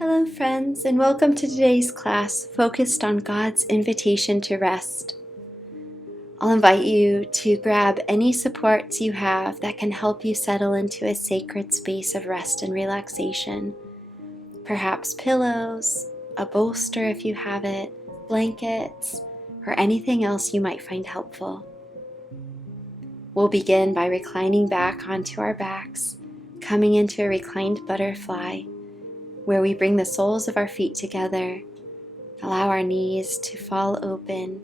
Hello friends, and welcome to today's class focused on God's invitation to rest. I'll invite you to grab any supports you have that can help you settle into a sacred space of rest and relaxation. Perhaps pillows, a bolster if you have it, blankets, or anything else you might find helpful. We'll begin by reclining back onto our backs, coming into a reclined butterfly, where we bring the soles of our feet together, allow our knees to fall open,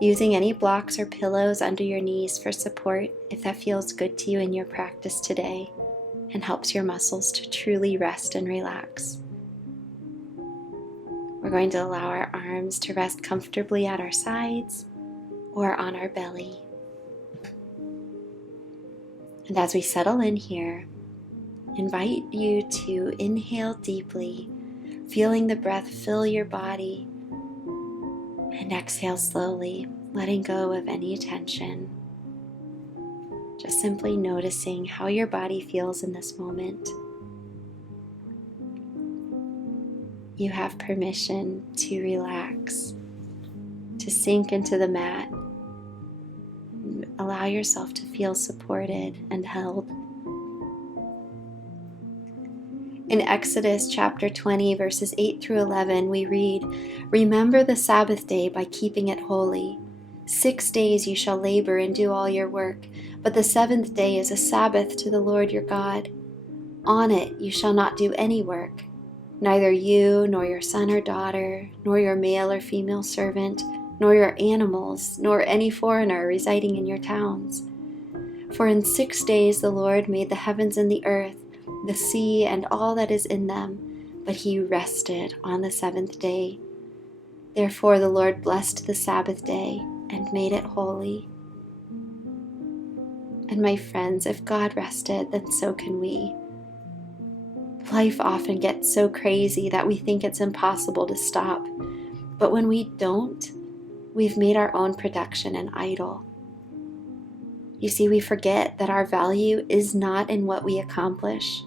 using any blocks or pillows under your knees for support if that feels good to you in your practice today and helps your muscles to truly rest and relax. We're going to allow our arms to rest comfortably at our sides or on our belly. And as we settle in here, invite you to inhale deeply, feeling the breath fill your body, and exhale slowly, letting go of any tension. Just simply noticing how your body feels in this moment. You have permission to relax, to sink into the mat. Allow yourself to feel supported and held. In Exodus chapter 20, verses 8 through 11, we read, "Remember the Sabbath day by keeping it holy. 6 days you shall labor and do all your work, but the seventh day is a Sabbath to the Lord your God. On it you shall not do any work, neither you, nor your son or daughter, nor your male or female servant, nor your animals, nor any foreigner residing in your towns. For in 6 days the Lord made the heavens and the earth, the sea and all that is in them, but he rested on the seventh day. Therefore the Lord blessed the Sabbath day and made it holy." And my friends, if God rested, then so can we. Life often gets so crazy that we think it's impossible to stop. But when we don't, we've made our own production an idol. You see, we forget that our value is not in what we accomplish.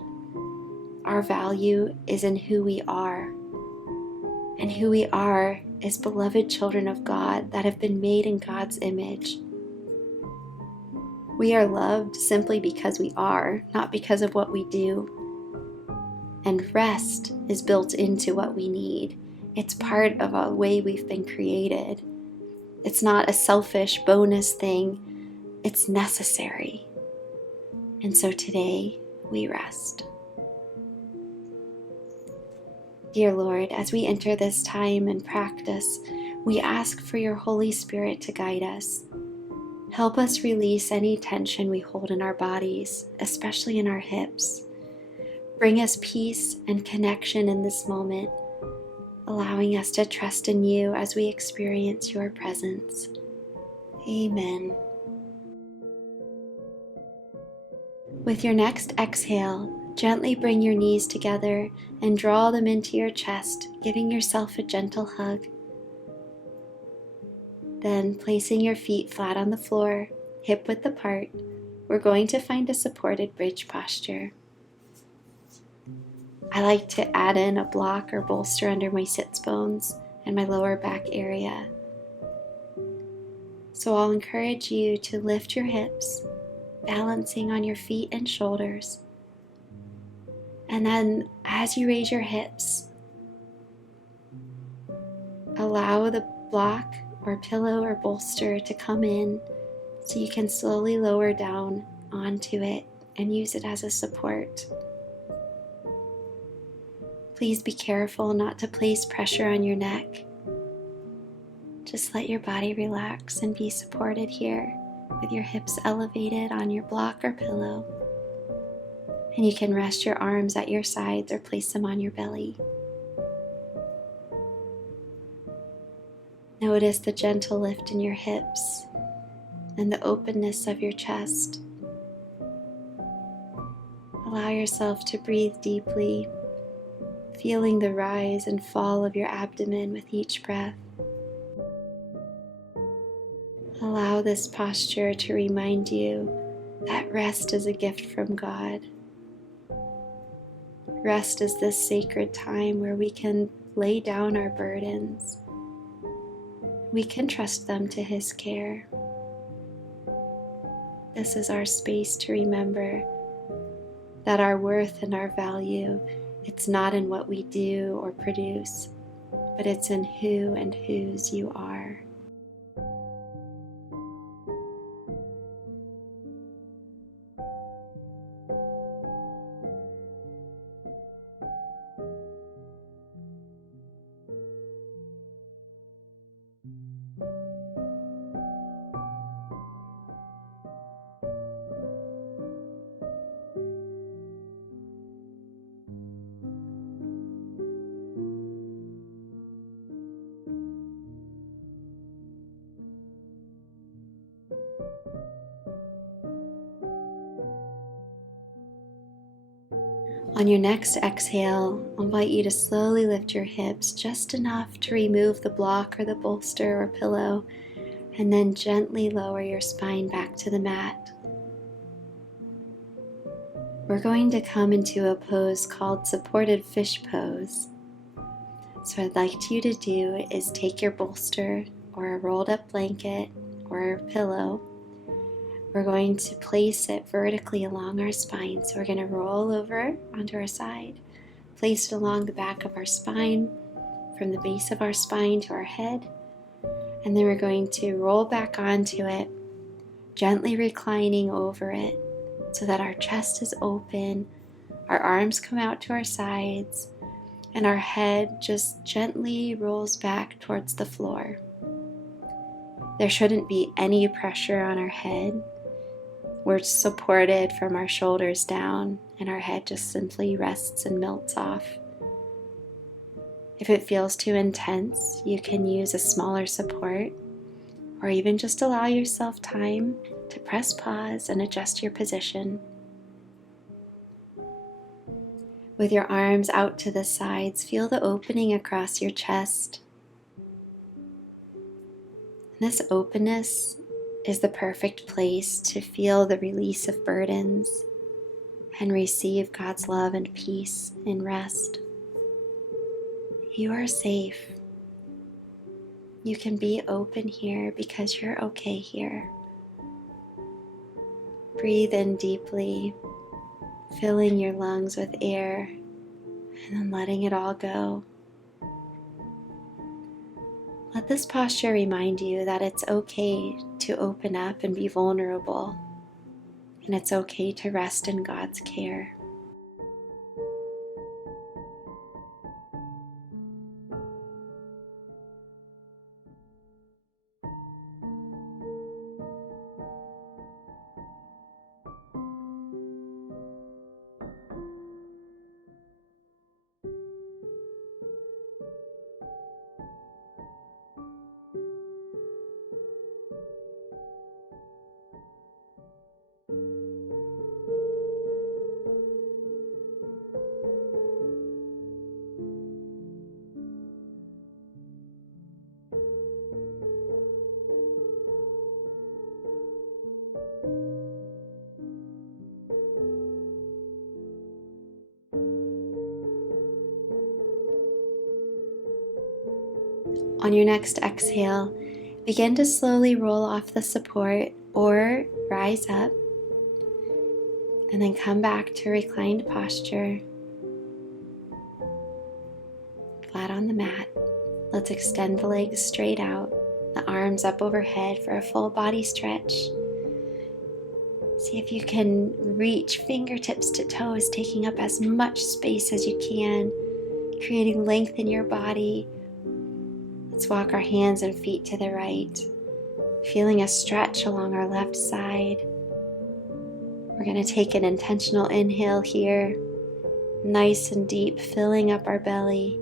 Our value is in who we are. And who we are is beloved children of God that have been made in God's image. We are loved simply because we are, not because of what we do. And rest is built into what we need. It's part of a way we've been created. It's not a selfish bonus thing. It's necessary. And so today we rest. Dear Lord, as we enter this time and practice, we ask for your Holy Spirit to guide us. Help us release any tension we hold in our bodies, especially in our hips. Bring us peace and connection in this moment, allowing us to trust in you as we experience your presence. Amen. With your next exhale, gently bring your knees together and draw them into your chest, giving yourself a gentle hug. Then, placing your feet flat on the floor, hip width apart, we're going to find a supported bridge posture. I like to add in a block or bolster under my sits bones and my lower back area. So I'll encourage you to lift your hips, balancing on your feet and shoulders. And then as you raise your hips, allow the block or pillow or bolster to come in so you can slowly lower down onto it and use it as a support. Please be careful not to place pressure on your neck. Just let your body relax and be supported here with your hips elevated on your block or pillow. And you can rest your arms at your sides or place them on your belly. Notice the gentle lift in your hips and the openness of your chest. Allow yourself to breathe deeply, feeling the rise and fall of your abdomen with each breath. Allow this posture to remind you that rest is a gift from God. Rest is this sacred time where we can lay down our burdens. We can trust them to His care. This is our space to remember that our worth and our value, it's not in what we do or produce, but it's in who and whose you are. On your next exhale, I'll invite you to slowly lift your hips just enough to remove the block or the bolster or pillow, and then gently lower your spine back to the mat. We're going to come into a pose called supported fish pose. So what I'd like you to do is take your bolster or a rolled up blanket or a pillow. We're going to place it vertically along our spine. So we're going to roll over onto our side, place it along the back of our spine, from the base of our spine to our head, and then we're going to roll back onto it, gently reclining over it so that our chest is open, our arms come out to our sides, and our head just gently rolls back towards the floor. There shouldn't be any pressure on our head. We're supported from our shoulders down, and our head just simply rests and melts off. If it feels too intense, you can use a smaller support, or even just allow yourself time to press pause and adjust your position. With your arms out to the sides, feel the opening across your chest. This openness is the perfect place to feel the release of burdens and receive God's love and peace in rest. You are safe. You can be open here because you're okay here. Breathe in deeply, filling your lungs with air and then letting it all go. Let this posture remind you that it's okay to open up and be vulnerable, and it's okay to rest in God's care. On your next exhale, begin to slowly roll off the support or rise up, and then come back to reclined posture, flat on the mat. Let's extend the legs straight out, the arms up overhead for a full body stretch. See if you can reach fingertips to toes, taking up as much space as you can, creating length in your body. Let's walk our hands and feet to the right, feeling a stretch along our left side. We're going to take an intentional inhale here, nice and deep, filling up our belly.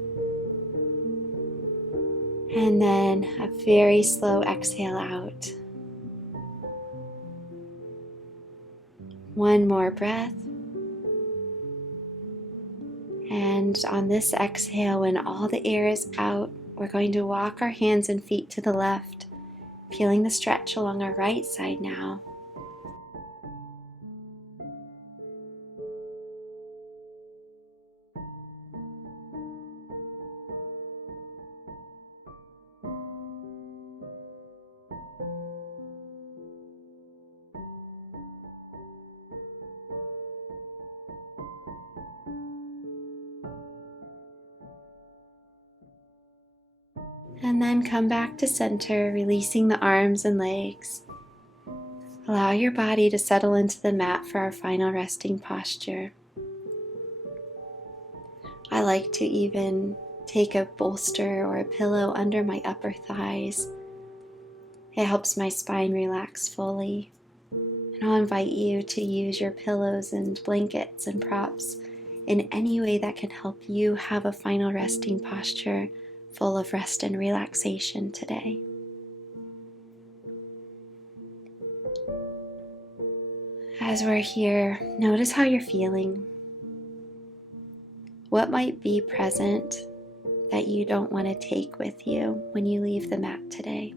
And then a very slow exhale out. One more breath. And on this exhale, when all the air is out, we're going to walk our hands and feet to the left, feeling the stretch along our right side now. And then come back to center, releasing the arms and legs. Allow your body to settle into the mat for our final resting posture. I like to even take a bolster or a pillow under my upper thighs. It helps my spine relax fully. And I'll invite you to use your pillows and blankets and props in any way that can help you have a final resting posture full of rest and relaxation today. As we're here, notice how you're feeling. What might be present that you don't want to take with you when you leave the mat today?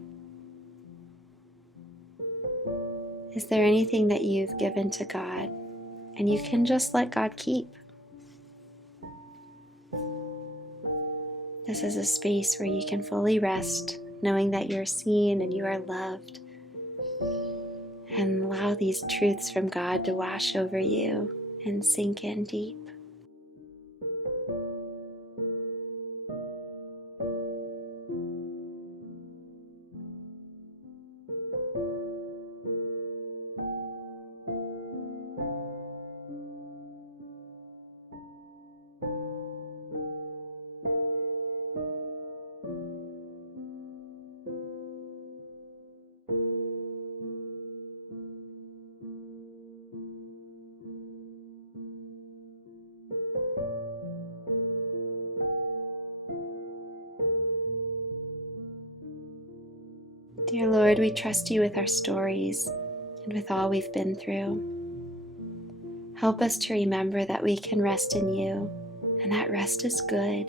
Is there anything that you've given to God and you can just let God keep? This is a space where you can fully rest, knowing that you're seen and you are loved. And allow these truths from God to wash over you and sink in deep. Dear Lord, we trust you with our stories and with all we've been through. Help us to remember that we can rest in you and that rest is good.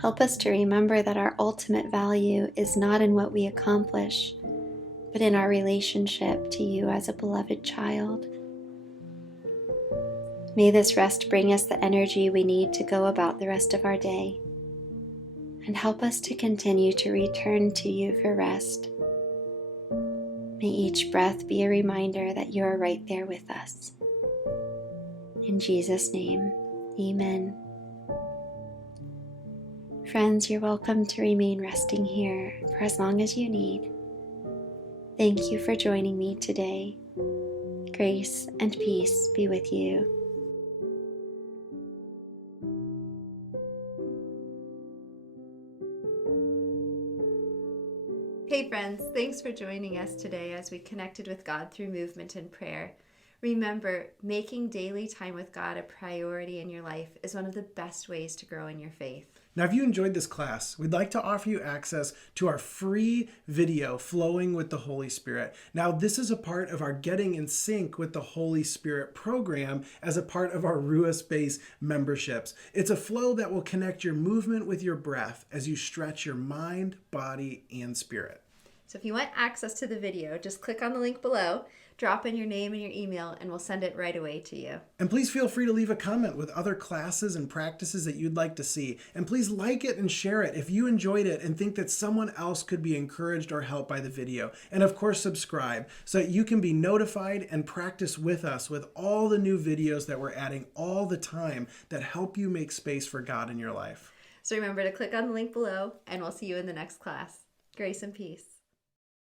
Help us to remember that our ultimate value is not in what we accomplish, but in our relationship to you as a beloved child. May this rest bring us the energy we need to go about the rest of our day, and help us to continue to return to you for rest. May each breath be a reminder that you are right there with us. In Jesus' name, amen. Friends, you're welcome to remain resting here for as long as you need. Thank you for joining me today. Grace and peace be with you. Hey friends, thanks for joining us today as we connected with God through movement and prayer. Remember, making daily time with God a priority in your life is one of the best ways to grow in your faith. Now, if you enjoyed this class, we'd like to offer you access to our free video, Flowing with the Holy Spirit. Now, this is a part of our Getting in Sync with the Holy Spirit program as a part of our Ruah-based memberships. It's a flow that will connect your movement with your breath as you stretch your mind, body, and spirit. So if you want access to the video, just click on the link below, drop in your name and your email, and we'll send it right away to you. And please feel free to leave a comment with other classes and practices that you'd like to see. And please like it and share it if you enjoyed it and think that someone else could be encouraged or helped by the video. And of course, subscribe so that you can be notified and practice with us with all the new videos that we're adding all the time that help you make space for God in your life. So remember to click on the link below, and we'll see you in the next class. Grace and peace.